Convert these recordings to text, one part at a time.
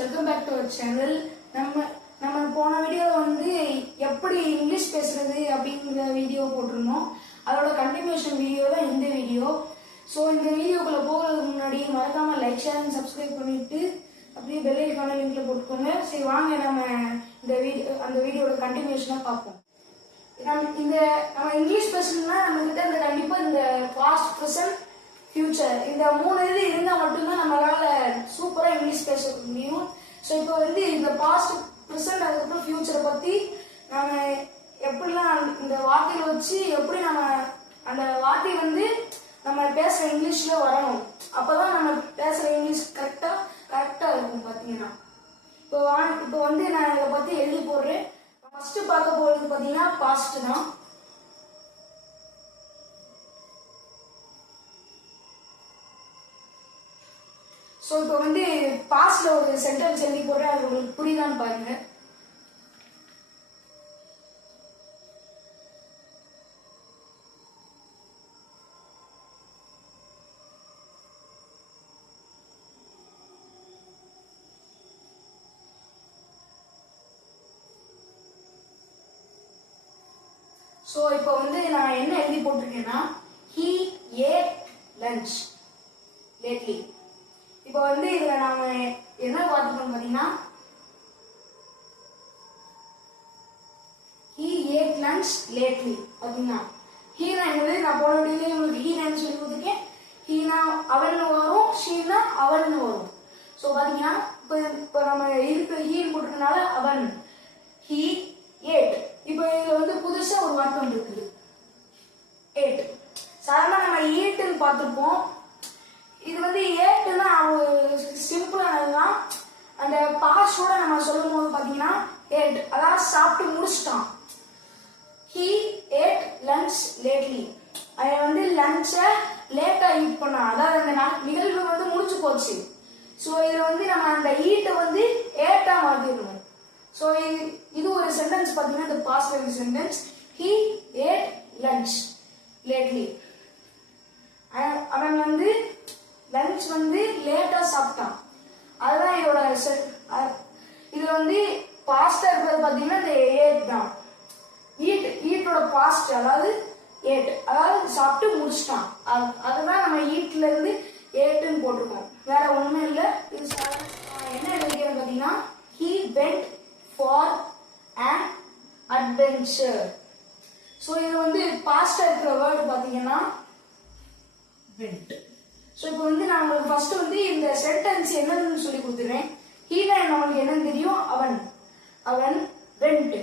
Welcome back to our channel நம்ம நம்ம போன வீடியோவில் வந்து எப்படி இங்கிலீஷ் பேசுறது அப்படிங்கிற வீடியோ போட்டிருந்தோம். அதோட கண்டினியூஷன் வீடியோ தான் இந்த வீடியோ ஸோ இந்த வீடியோக்குள்ளே போகிறதுக்கு முன்னாடி மறக்காம லைக் ஷேர் அண்ட் சப்ஸ்கிரைப் பண்ணிட்டு அப்படியே பெல் ஐக்கான லிங்க்ல போட்டுக்கோங்க. சரி வாங்க நம்ம இந்த வீடியோ அந்த வீடியோட கண்டினியூஷனாக பார்ப்போம். நம்ம இந்த நம்ம இங்கிலீஷ் பேசணும்னா நம்ம கிட்ட இந்த கண்டிப்பாக இந்த பாஸ்ட் ப்ரெசன்ட் ஃபியூச்சர் இந்த மூணு இது இருந்தா மட்டும்தான் நம்மளால சூப்பரா இங்கிலீஷ் பேச முடியும். ஸோ இப்போ வந்து இந்த பாஸ்ட் ப்ரெசன்ட் அதுக்கப்புறம் ஃபியூச்சரை பத்தி நம்ம எப்படிலாம் இந்த வார்த்தையை வச்சு எப்படி நம்ம அந்த வார்த்தை வந்து நம்ம பேசுற இங்கிலீஷ்ல வரணும். அப்பதான் நம்ம பேசுற இங்கிலீஷ் கரெக்டா கரெக்டா இருக்கும் பாத்தீங்கன்னா இப்போ வா- இப்போ வந்து நான் இதை பத்தி எழுதி போடுறேன் ஃபர்ஸ்ட் பார்க்க போறது பாத்தீங்கன்னா பாஸ்ட் தான் ஸோ இப்போ வந்து பாஸ்ட்ல ஒரு சென்டென்ஸ் எழுதி போடுறேன் அது உங்களுக்கு புரியுதான்னு பாருங்க. ஸோ இப்போ வந்து நான் என்ன எழுதி போட்டிருக்கேன்னா ஹீ ஏ லஞ்ச் லேட்லி இப்போ வந்து இதுல நாம என்ன பார்த்துக்கணும் பாத்தீங்கன்னா ஹீ ஏட் லன்ச் லேட்லி பார்த்தீங்கன்னா ஹீனா என்னது? நான் போன வீடியோலயே உங்களுக்கு ஹீனான்னு சொல்லி கொடுத்துருக்கேன்? ஹீனா அவன் வரும் ஷீனா அவன் வரும். ஸோ பாத்தீங்கன்னா இப்போ இப்போ நம்ம இருக்கிற ஹீன் போட்டிருக்கனால அவன். ஹீ ஏட் இப்போ இதுல வந்து புதுசா ஒரு வார்த்தை இருக்குது. ஏட் சாதாரண நம்ம ஈட்டுன்னு பார்த்துருப்போம். இது வந்து ஏட்டுன்னா சிம்பிளானதுதான் அந்த பாஸ்டோட நம்ம சொல்லும் போது பாத்தீங்கன்னா ஏட் அதாவது சாப்பிட்டு முடிச்சிட்டான். ஹீ ஏட் லஞ்ச் லேட்லி அவன் வந்து லஞ்சை லேட்டா ஈட் பண்ணான். அதாவது அந்த நிகழ்வு வந்து முடிச்சு போச்சு. ஸோ இதுல வந்து நம்ம அந்த ஈட்டை வந்து ஏட்டா மாத்திடணும். ஸோ இது இது ஒரு சென்டென்ஸ் பார்த்தீங்கன்னா இந்த past sentence he ate lunch lately அவன் வந்து லஞ்ச் வந்து லேட்டா சாப்பிட்டான். அதுதான் இதோட செ- அ- இதுல வந்து பாஸ்ட் இருக்கிறது பாத்தீங்கன்னா இந்த ஏட் தான். ஈட் ஈட்டோட பாஸ்ட் அதாவது ஏட் அதாவது சாப்பிட்டு முடிச்சிட்டான். அது- அதுதான் நம்ம ஈட்ல இருந்து ஏட்டுன்னு போட்டிருக்கோம். வேற ஒண்ணுமே இல்ல. இது என்ன எழுதிக்கிறேன் பாத்தீங்கன்னா he went for and adventure so இது வந்து பாஸ்டா இருக்கிற வேர்டு பாத்தீங்கன்னா வெண்ட் ஸோ இப்போ வந்து நான் உங்களுக்கு ஃபர்ஸ்ட் வந்து இந்த சென்டென்ஸ் என்னன்னு சொல்லி கொடுத்துருவேன் ஹீனா நம்மளுக்கு என்னன்னு தெரியும்? அவன். அவன் வெண்ட்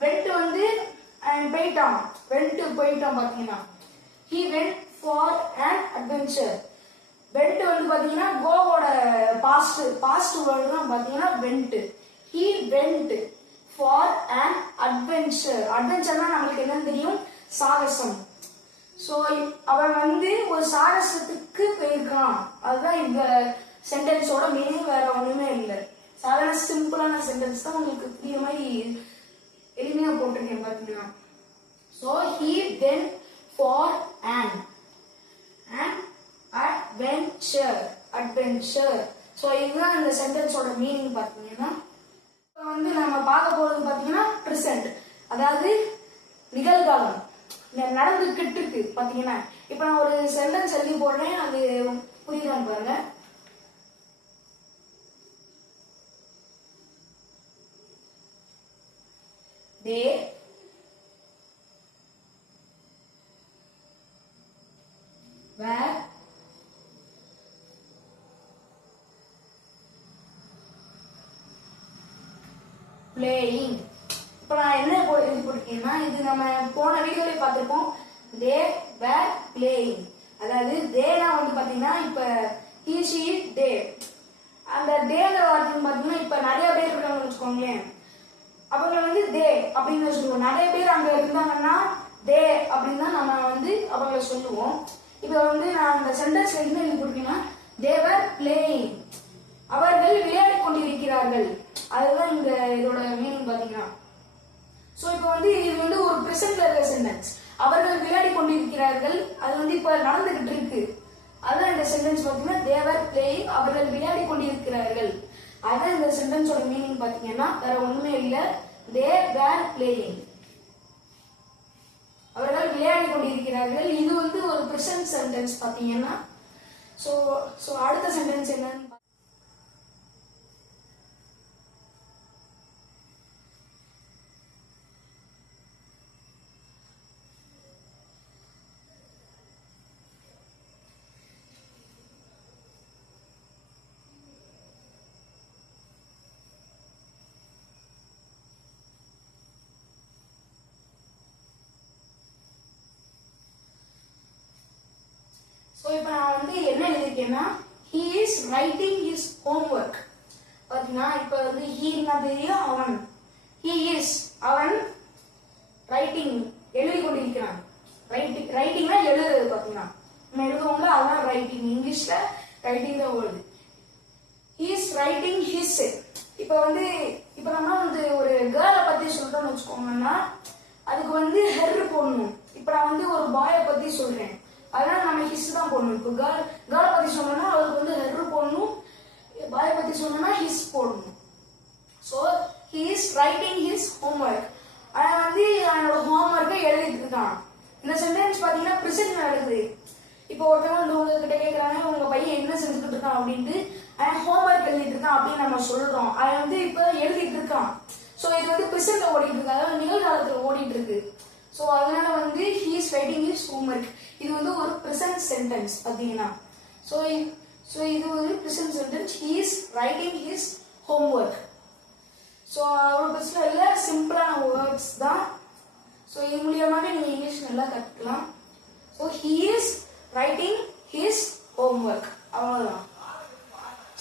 வெண்ட் வந்து போயிட்டான். வெண்ட் போயிட்டான் பாத்தீங்கன்னா he went for and adventure went வந்து பாத்தீங்கன்னா கோவோட பாஸ்ட் பாஸ்ட் வேர்டு தான் பாத்தீங்கன்னா went he went for and adventure அட்வென்ச்சர்னா நம்மளுக்கு என்னன்னு தெரியும்? சாகசம். சோ அவன் வந்து ஒரு சாகசத்துக்கு போயிருக்கான். அதுதான் இந்த சென்டென்ஸோட மீனிங் வேற ஒண்ணுமே இல்லை. சாதாரண சிம்பிளான சென்டென்ஸ் தான் உங்களுக்கு புரிய மாதிரி எளிமையா போட்டிருக்கேன் பாத்தீங்கன்னா so he then for and and adventure adventure so இதுதான் இந்த சென்டென்ஸோட மீனிங் பாத்தீங்கன்னா. இப்போ வந்து நம்ம பார்க்க போறது பாத்தீங்கன்னா ப்ரெசென்ட் அதாவது நிகழ்காலம். நடந்துகிட்டு இருக்கு பாத்தீங்கன்னா இப்ப நான் ஒரு சென்டென்ஸ் எழுதி போடுறேன். அது புரியுதான்னு பாருங்க. They were playing. இப்போ நான் என்ன போ- இது போட்டிருக்கேன்னா இது நம்ம போன வீடியோலயே பார்த்துருப்போம். தே வேர் பிளேயிங் அதாவது தேனா வந்து பார்த்தீங்கன்னா இப்போ he இஸ் தே அந்த தேங்கிற வார்த்தைன்னு பார்த்தீங்கன்னா இப்போ நிறைய பேர் இருக்காங்கன்னு வச்சுக்கோங்களேன். அவங்க வந்து தே அப்படின்னு சொல்லுவோம் நிறைய பேர் அங்கே இருந்தாங்கன்னா தே அப்படின்னு தான் நம்ம வந்து அவங்கள சொல்லுவோம். இப்போ வந்து நான் அந்த சென்டென்ஸ் என்ன எழுதி கொடுத்தீங்கன்னா தேவர் பிளேயிங் அவர்கள் விளையாடி கொண்டிருக்கிறார்கள். அதுதான் இந்த இதோட மீனிங் பார்த்தீங்கன்னா சோ இப்போ வந்து இது வந்து ஒரு பிரசன்ட்ல இருக்க சென்டென்ஸ் அவர்கள் விளையாடி கொண்டிருக்கிறார்கள். அது வந்து இப்ப நடந்துகிட்டு இருக்கு. அதுதான் இந்த சென்டென்ஸ் பாத்தீங்கன்னா தேவர் பிளே அவர்கள் விளையாடி கொண்டிருக்கிறார்கள். சென்டென்ஸோட மீனிங் பாத்தீங்கன்னா வேற ஒண்ணுமே இல்ல. தே வேர் பிளேயிங் அவர்கள் விளையாடி கொண்டிருக்கிறார்கள். இது வந்து ஒரு பிரசன்ட் சென்டென்ஸ் பாத்தீங்கன்னா. ஸோ ஸோ அடுத்த சென்டென்ஸ் என்னன்னு ஸோ இப்போ நான் வந்து என்ன எழுதியிருக்கேன்னா he is writing his homework பார்த்தீங்கன்னா இப்போ வந்து ஹீனா தெரியும் அவன். ஹீ இஸ் அவன் ரைட்டிங் எழுதி கொண்டிருக்கிறான். ரைட்டிங் ரைட்டிங்னா எழுதுறது பார்த்தீங்கன்னா நம்ம எழுதுவோம்ல அதான் ரைட்டிங் இங்கிலீஷில் ரைட்டிங் தான் வருது இஸ் ரைட்டிங் ஹிஸ் இப்போ வந்து இப்போ நம்ம வந்து ஒரு கேர்ளை பற்றி சொல்றோம்னு வச்சுக்கோங்கன்னா அதுக்கு வந்து ஹெர் போடணும். இப்போ நான் வந்து ஒரு பாயை பற்றி சொல்கிறேன் ஹிஸ் தான் போடணும். இப்போ கேர்ள் கேர்ளை பத்தி சொன்னோம்னா அவருக்கு வந்து ஹெர் போடணும். பாய் பத்தி சொன்னோம்னா ஹிஸ் போடணும். So he is writing his homework அவன் வந்து அவனோட ஹோம்ஒர்க்கை எழுதிட்டு இருக்கான். இந்த சென்டென்ஸ் பார்த்தீங்கன்னா ப்ரிசன்ட் நடக்குது. இப்போ ஒருத்தவங்க வந்து உங்ககிட்ட கேட்குறாங்க உங்க பையன் என்ன செஞ்சுக்கிட்டு இருக்கான் அப்படின்ட்டு அவன் ஹோம்ஒர்க் எழுதிட்டு இருக்கான் அப்படின்னு நம்ம சொல்றோம். அவன் வந்து இப்போ எழுதிட்டு இருக்கான். ஸோ இது வந்து ப்ரிசன்ட்ல ஓடிட்டு இருக்காங்க அதாவது நிகழ்காலத்தில் ஓடிட்டு இருக்கு. ஸோ அதனால வந்து he is writing his homework இது வந்து ஒரு ப்ரெசன்ட் சென்டென்ஸ் பார்த்தீங்கன்னா. ஸோ ஸோ இது ஒரு present sentence he is writing home homework so அவ்வளோ பெருசில் இல்லை சிம்பிளான வேர்ட்ஸ் தான். ஸோ இது மூலியமாக நீங்கள் இங்கிலீஷ் நல்லா கற்றுக்கலாம் so he is writing his homework அவ்வளோதான்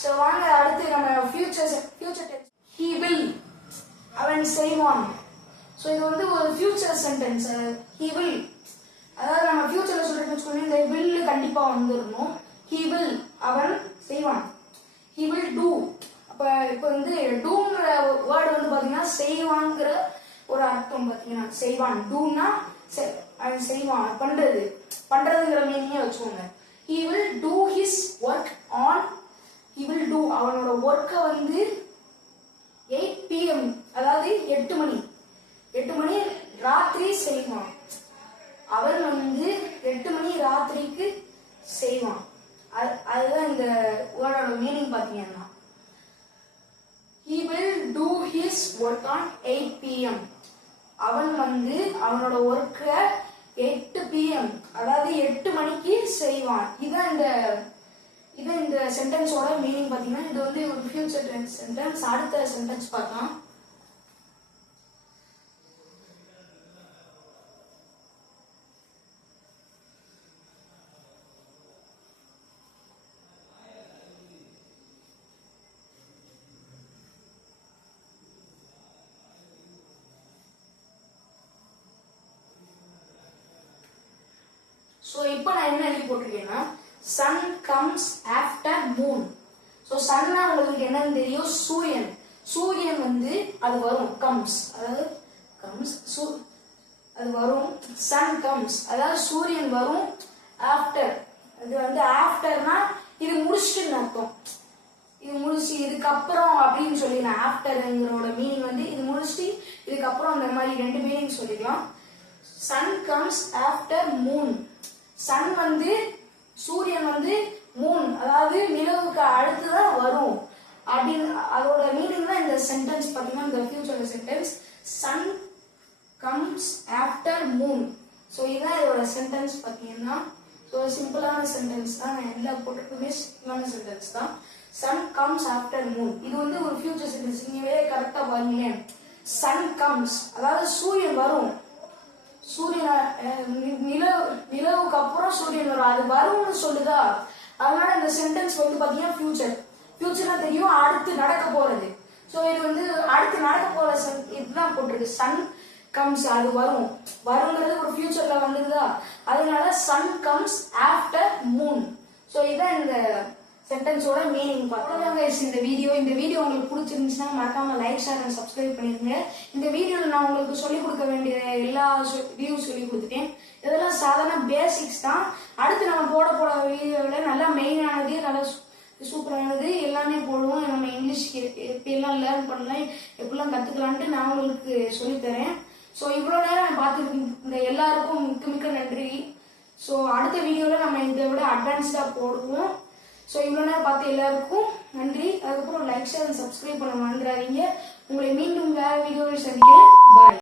ஸோ வாங்க அடுத்து நம்ம future future tense he will அவன் செய்வான். ஸோ இது வந்து ஒரு ஃபியூச்சர் சென்டென்ஸ் ஹீ வில் அதாவது நம்ம ஃபியூச்சர்ல சொல்லிட்டு வச்சுக்கோங்க இந்த வில் கண்டிப்பா வந்துடணும் ஹீ வில் அவன் செய்வான். ஹி வில் டூ அப்ப இப்போ வந்து டூங்கிற வேர்டு வந்து பாத்தீங்கன்னா செய்வாங்கிற ஒரு அர்த்தம் பாத்தீங்கன்னா செய்வான். டூனா அவன் செய்வான். பண்றது. பண்றதுங்கிற மீனிங்கே வச்சுக்கோங்க. He will do his work on he will do அவனோட ஒர்க்கை வந்து எயிட் பிஎம் அதாவது எட்டு மணி. எட்டு மணி ராத்திரி செய்வான். அவன் வந்து எட்டு மணி ராத்திரிக்கு செய்வான். அது- அதுதான் இந்த வேர்டோட மீனிங் பாத்தீங்கன்னா he will do his work on 8 pm அவன் வந்து அவனோட ஒர்க்கை எட்டு பிஎம் அதாவது எட்டு மணிக்கு செய்வான். இதான் இந்த இதான் இந்த சென்டென்ஸோட மீனிங் பாத்தீங்கன்னா இது வந்து ஒரு ஃபியூச்சர் சென்டென்ஸ் அடுத்த சென்டென்ஸ் பார்த்தான் ஸோ இப்போ நான் என்ன எழுதி போட்டிருக்கேன்னா sun comes after moon so chana உங்களுக்கு என்னன்னு தெரியும்? சூரியன். சூரியன் வந்து அது வரும். கம்ஸ் அதாவது கம்ஸ் சூ அது வரும். சன் கம்ஸ் அதாவது சூரியன் வரும் ஆஃப்டர் அது வந்து ஆஃப்டர்னா இது முடிச்சுட்டுன்னு அர்த்தம். இது முடிச்சு இதுக்கப்புறம் அப்படின்னு சொல்லி நான் ஆஃப்டர்ங்கிறோட மீனிங் வந்து இது முடிச்சுட்டு இதுக்கப்புறம் அந்த மாதிரி ரெண்டு மீனிங் சொல்லிக்கலாம் sun comes after moon sun வந்து சூரியன் வந்து மூன் அதாவது நிலவுக்கு அடுத்துதான் வரும். அப்படின்னு அதோட மீனிங் தான் இந்த சென்டென்ஸ் பார்த்தீங்கன்னா இந்த future sentence sun comes after moon so இதுதான் இதோட சென்டென்ஸ் பார்த்தீங்கன்னா ஸோ சிம்பிளான சென்டென்ஸ் தான். நான் எல்லா போட்டிருக்குமே சிம்பிளான சென்டென்ஸ் தான். சன் கம்ஸ் ஆஃப்டர் மூன் இது வந்து ஒரு ஃபியூச்சர் சென்டென்ஸ் நீங்களே கரெக்டாக பாருங்களேன். சன் கம்ஸ் அதாவது சூரியன் வரும். சூரியன் நிலவு நிலவுக்கு அப்புறம் சூரியன் வரும். அது வரும்னு சொல்லுதா? அதனால இந்த சென்டென்ஸ் வந்து பாத்தீங்கன்னா ஃபியூச்சர் ஃபியூச்சர்னா தெரியும் அடுத்து நடக்க போறது. ஸோ இது வந்து அடுத்து நடக்க போற சன் இதுதான் போட்டிருக்கு. சன் கம்ஸ் அது வரும். வருங்கிறது ஒரு ஃபியூச்சர்ல வந்துருதா? அதனால sun comes after moon so இதான் இந்த சென்டென்ஸோட மீனிங் பார்த்தோம் இந்த வீடியோ. இந்த வீடியோ உங்களுக்கு பிடிச்சிருந்துச்சுன்னா மறக்காம லைக் ஷேர் அண்ட் சப்ஸ்கிரைப் பண்ணிருங்க. இந்த வீடியோவில் நான் உங்களுக்கு சொல்லிக் கொடுக்க வேண்டிய எல்லா வியூ சொல்லி கொடுத்துட்டேன். இதெல்லாம் சாதாரண பேசிக்ஸ் தான். அடுத்து நம்ம போட போற வீடியோவில் நல்லா மெயினானது நல்லா சூப்பரானது எல்லாமே போடுவோம். நம்ம இங்கிலீஷ் எப்படிலாம் லேர்ன் பண்ணலாம். எப்படிலாம் கற்றுக்கலான்ட்டு நான் உங்களுக்கு சொல்லித்தரேன் ஸோ இவ்வளோ நேரம் பார்த்துருக்க இந்த எல்லாருக்கும் மிக்க மிக்க நன்றி. ஸோ அடுத்த வீடியோவில் நம்ம இதை விட அட்வான்ஸ்டாக போடுவோம். ஸோ இவ்வளோ நேரம் பார்த்து எல்லாருக்கும் நன்றி. அதுக்கப்புறம் லைக் ஷேர் சப்ஸ்கிரைப் பண்ண மறந்துடாதீங்க. உங்களை மீண்டும் வேறு வீடியோவில் சந்திக்கிறேன். பாய்